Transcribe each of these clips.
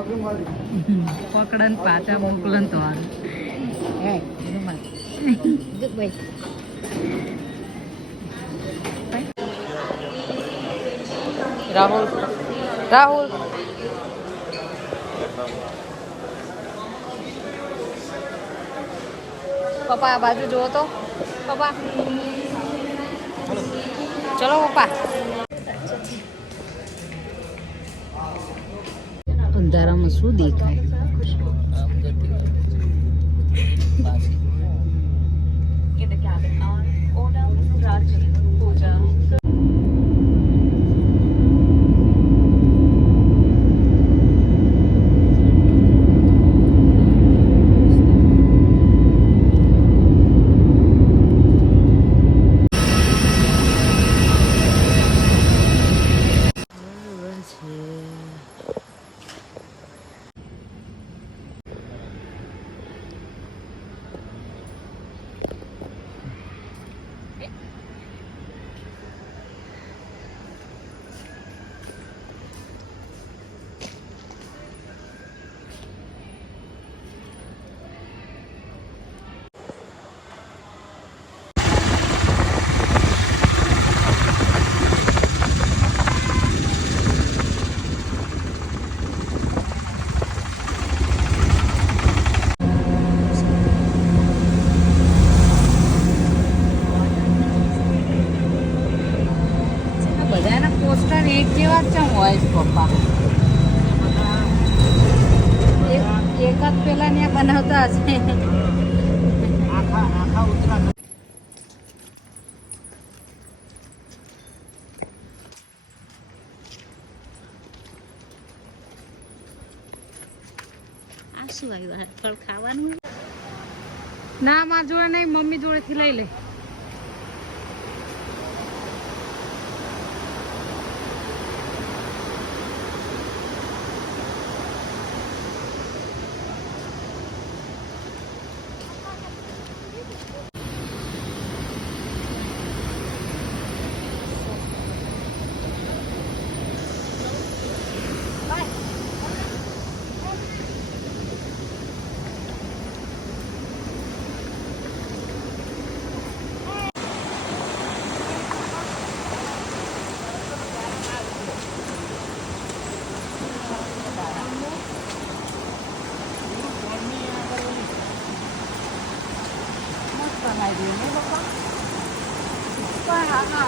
પકડન પાછા મોકલન તો હાલ રાહુલ રાહુલ પપ્પા આ બાજુ જુઓ તો પપ્પા ચલો પપ્પા અંધારામાં શું દેખાય બધાના પોસ્ટર એક જેવા જ છે હોય પપ્પા એક જ પેલા ને બનાવતા હશે આખા ઉત્તરાખંડ આ શું આવ્યું ફળ ખાવાનું ના માર જોડે નહીં મમ્મી જોડેથી લઈ લે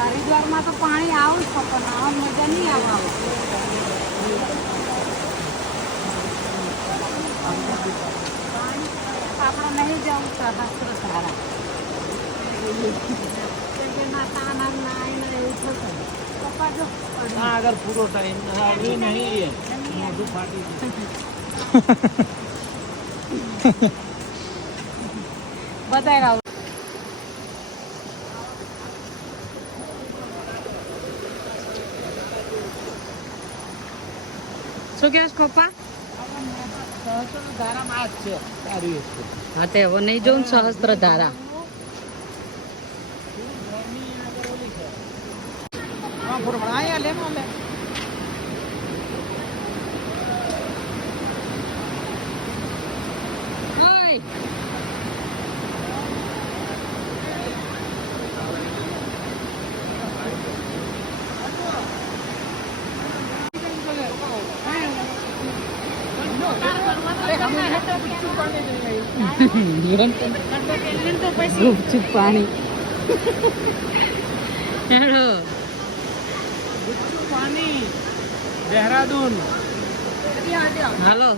હરિદ્વારમાં તો પાણી આવું જ પણ આ મજા નહીં આવે આપણે નહીં જવું સહસ્ત્ર ધારા अगर पूरा टाइम अभी नहीं है मोटू फाटी बताएगा શું કહે છે પપ્પા ધારામાં આ જ છે સારી વસ્તુ હા તે હવે નહીં જોઉં સહસ્ત્ર ધારા અહીંયા લે લે ગુપચુપ પાણી પાણી દેહરાદૂન હાલો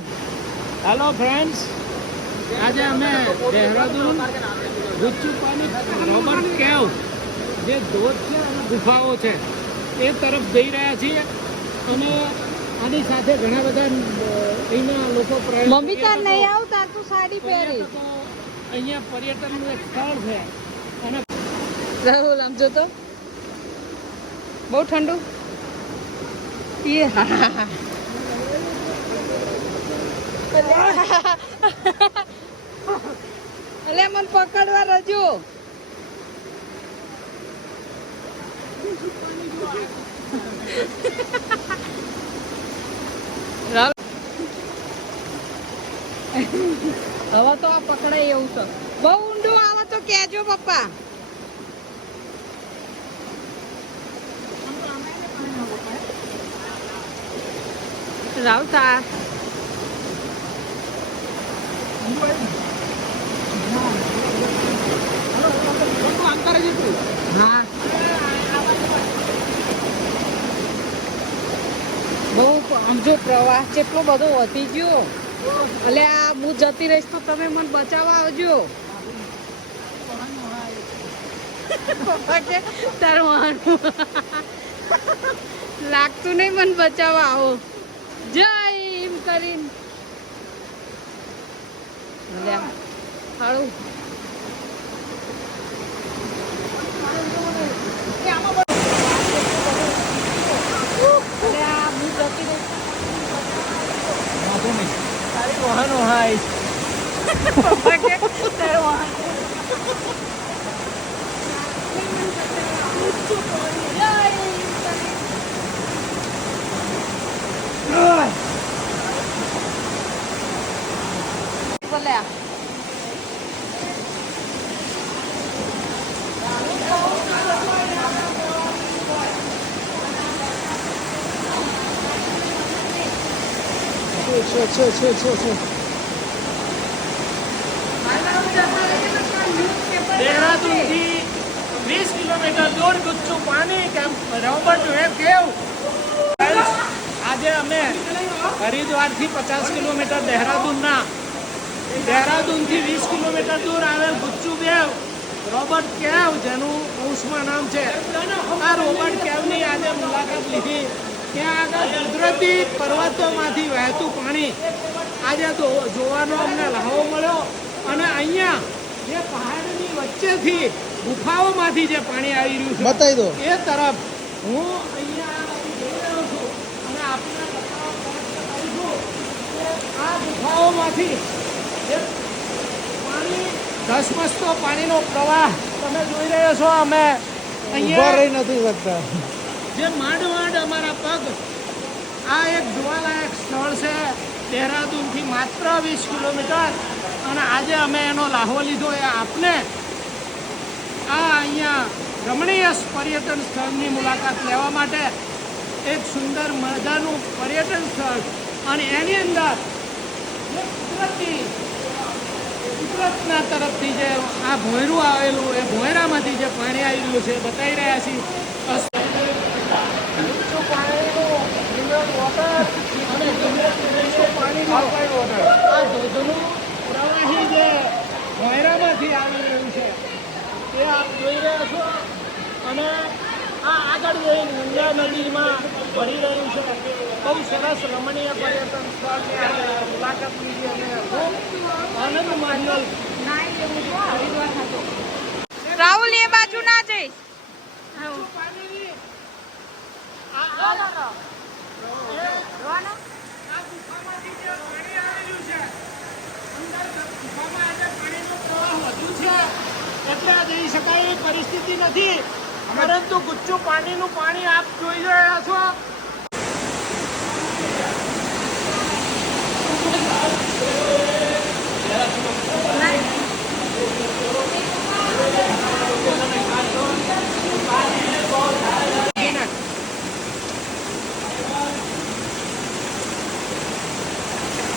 હેલો ફ્રેન્ડ્સ આજે અમે દેહરાદૂન ગુચ્ચુ પાણી રોબર્ટ કેવ જે ધોધ છે અને ગુફાઓ છે એ તરફ જઈ રહ્યા છીએ અને આની સાથે ઘણા બધા અહીંના લોકો મમ્મી તાર નહીં આવતા તું સાડી પહેરી અહીંયા પર્યટનનું એક સ્થળ છે અને રાહુલ આમ જો તો બહુ ઠંડુ એ હા એટલે મને પકડવા રજો હવે તો આ પકડાય એવું છે. બહુ ઊંડું આવે તો કહેજો પપ્પા. રાવતા હા બહુ આમ જો પ્રવાહ કેટલો બધો વધી ગયો. એટલે આ હું જતી રહીશ તો તમે મને બચાવવા આવજો. પપ્પા કે તારું વાહન લાગતું નહીં મને બચાવવા આવો. જય એમ કરીને હાળું દેહરાદૂનથી 20 કિલોમીટર દૂર ગુચ્ચુ પાણી રોબર્ટ કેવ. આજે અમે હરિદ્વારથી 50 કિલોમીટર દેહરાદૂનથી 20 કિલોમીટર દૂર આવેલ ગુચ્ચુ કેવ રોબર્ટ કેવ, જેનું કૌંસમાં નામ છે, આ રોબર્ટ કેવની આજે મુલાકાત લીધી. ત્યાં આગળ કુદરતી પર્વતોમાંથી વહેતું પાણી આજે જોવાનો અમને લહાવો મળ્યો. અને અહીંયા જે પહાડની વચ્ચેથી ગુફાઓમાંથી જે પાણી આવી રહ્યું છે બતાવી દો એ તરફ હું અહીંયા જઈ રહ્યો છું. અને આપને આ ગુફાઓમાંથી જે પાણી ધસમસતો પાણીનો પ્રવાહ તમે જોઈ રહ્યા છો. અમે અહીંયા રહી નથી શકતા. જે માંડ અમારા પગ આ એક જોવાલાયક સ્થળ છે દેહરાદૂનથી માત્ર 20 કિલોમીટર. અને આજે અમે એનો લાહવો લીધો એ આપને આ અહીંયા રમણીય પર્યટન સ્થળની મુલાકાત લેવા માટે. એક સુંદર મજાનું પર્યટન સ્થળ અને એની અંદર કુદરતના તરફથી જે આ ભોંયરું આવેલું એ ભોંયરામાંથી જે પાણી આવી રહ્યું છે બતાવી રહ્યા છીએ. પ્રવાહી જે ભોંયરામાંથી આવી રહ્યું છે તે આપ જોઈ રહ્યા છો. અને આ આગળ જઈને ઊંઝા નદીમાં ભરી રહ્યું છે. બહુ સરસ રમણીય પર્યટન સ્થળની મુલાકાત લીધી અને ખૂબ આનંદ માણ્યો. રાહુલ એ બાજુ ના જઈશ. એટલે જઈ શકાય એવી પરિસ્થિતિ નથી. પરંતુ ગુચ્ચુ પાણીનું પાણી આપ જોઈ રહ્યા છો.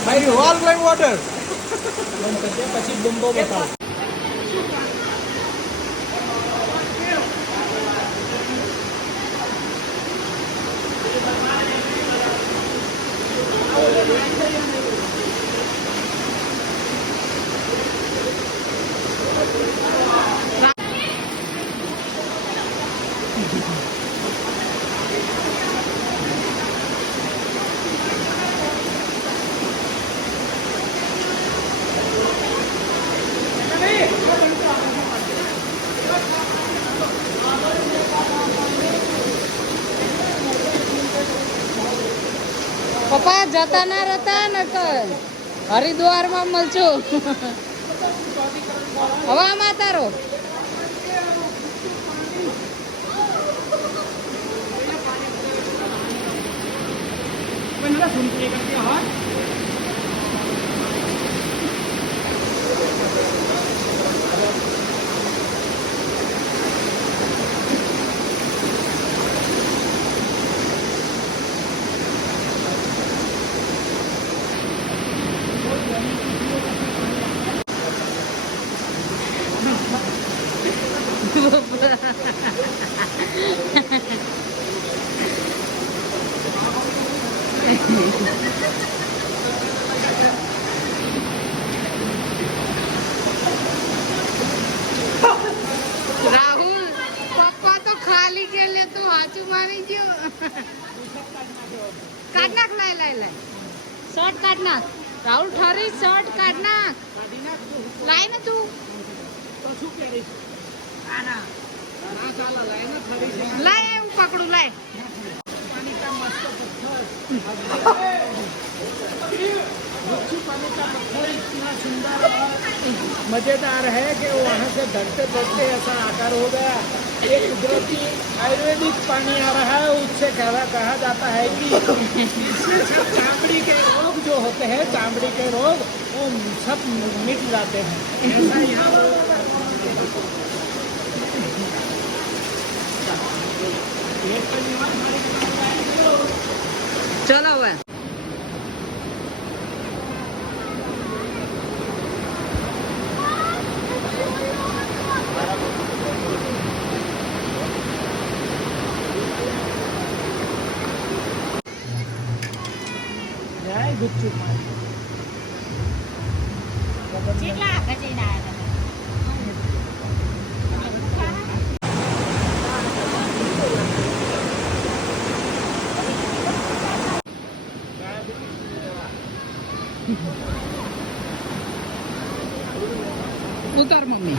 ભાઈ હોલ ગ્લાઇમ વોટર પછી બમ્બો બતાવો. પપ્પા જતા ના રહેતા ને હરિદ્વારમાં મળજો. હવે આમાં તારો રાહુલ પપ્પા તો ખાલી કે લે તો હાચું મારી ગયો કાઢ નાખ લાય શર્ટ કાઢ નાખ રાહુલ ઠરી શર્ટ કાઢ નાખ લાય ને તું તો શું કરીશ? ના ચાલો, લાઈને ફરી છે. લાય હું પકડું લાય पानी का मस्त पत्थर गुच्चू पानी का पत्थर इतना सुंदर और मजेदार है कि वहाँ से धरते धरते ऐसा आकार हो गया। एक कुदरती आयुर्वेदिक पानी आ रहा है, उससे कहा जाता है कि इससे सब चामड़ी के रोग जो होते हैं, चामड़ी के रोग वो सब मिट जाते हैं। ऐसा यहाँ ચલો હવે જાય ગુચ્ચુ પાણી. કેટલા આગળ જઈને આવ્યા ઉતાર મમ્મી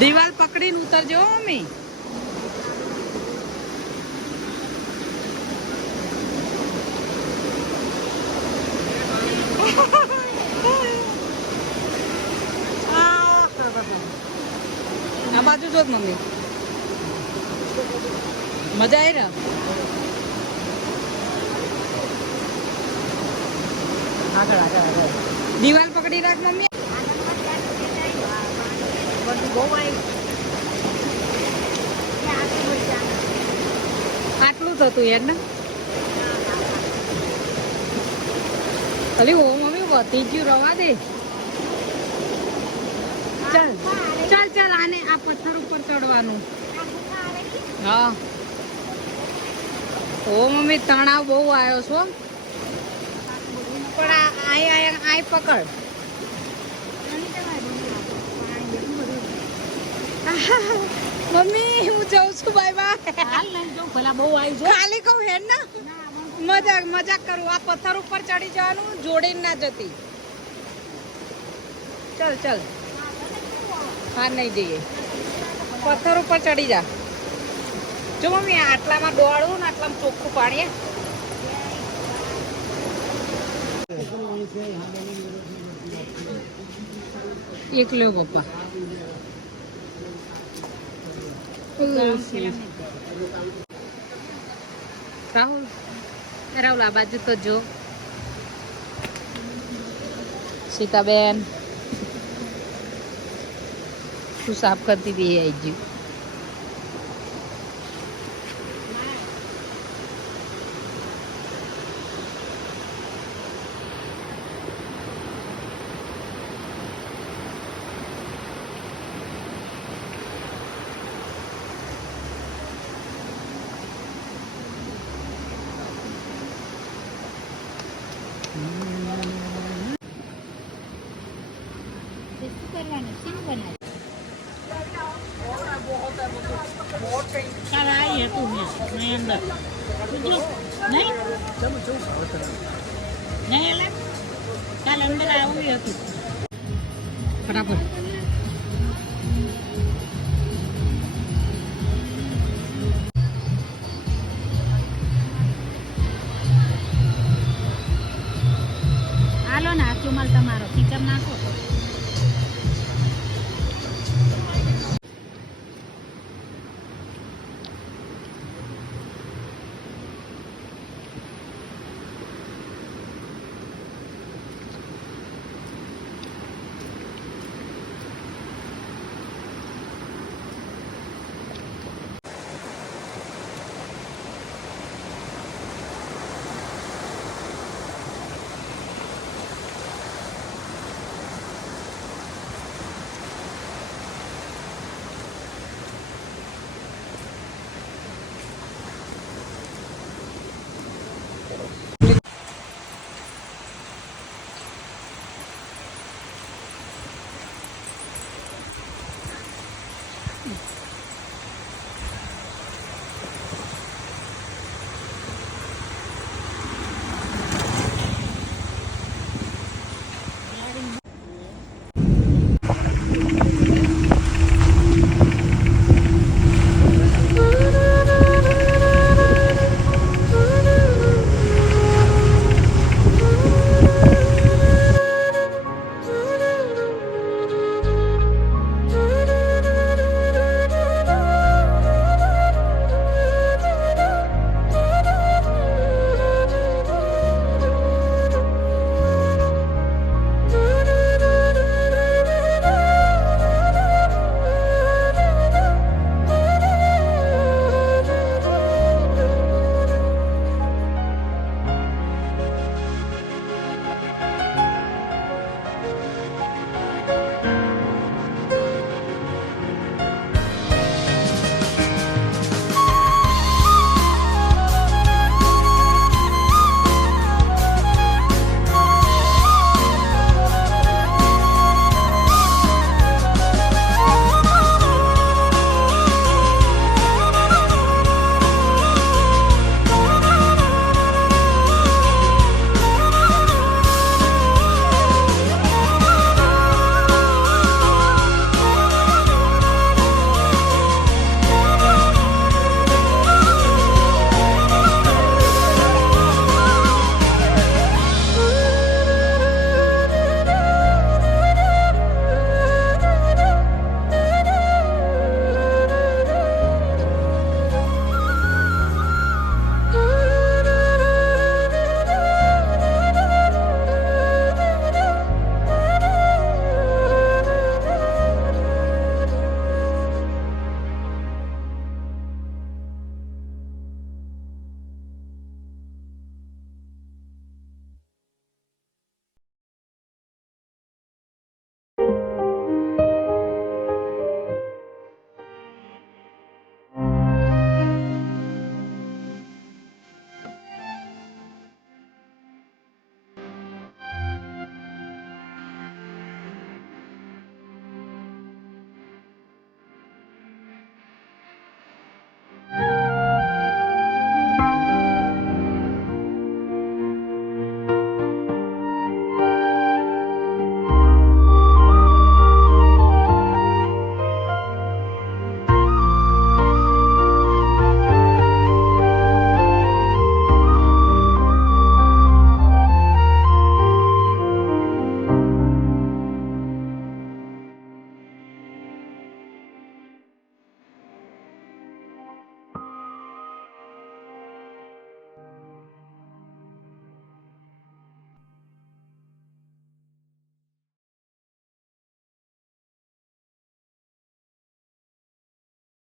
દિવાલ પકડીને ઉતરજો મમ્મી આ બાજુ જો મમ્મી મજા આવી રહ્યા આગળ આગળ આગળ દિવાલ પકડી રાખ મમ્મી બહુ આટલું થતું યાર ને અલી ઓ મમ્મી વધી ગયું રવા દે ચાલ ચાલ ચાલ આને આ પથ્થર ઉપર ચડવાનું હા ઓ મમ્મી તણાવ બહુ આવ્યો છો પણ આય પકડ મમ્મી હું જાઉં છું બાય બાય હાલ લઈ જાઉં ભલા બહુ આવી જો ખાલી કહું હેડ ના મજાક કરું આ પથ્થર ઉપર ચડી જવાનું જોડીને ના જતી ચલ ચલ હા નહીં જઈએ પથ્થર ઉપર ચડી જા જો મમ્મી આટલામાં ડોળું ને આટલામાં ચોખ્ખું પાણી એક લ્યો પપ્પા રાહુલ રાહુલ આ બાજુ તો જો સીતાબેન તું સાફ કરતી હતી એ આવી ગયું શું કરવાનું શીનું બનાવ્યું ચાલ આવી હતું મેં અંદર બીજું નહીં નહીં એટલે કાલ અંદર આવું હતું ફટાફટ હાલો ને આ ચુમાલ તમારો ખીચમ નાખો તો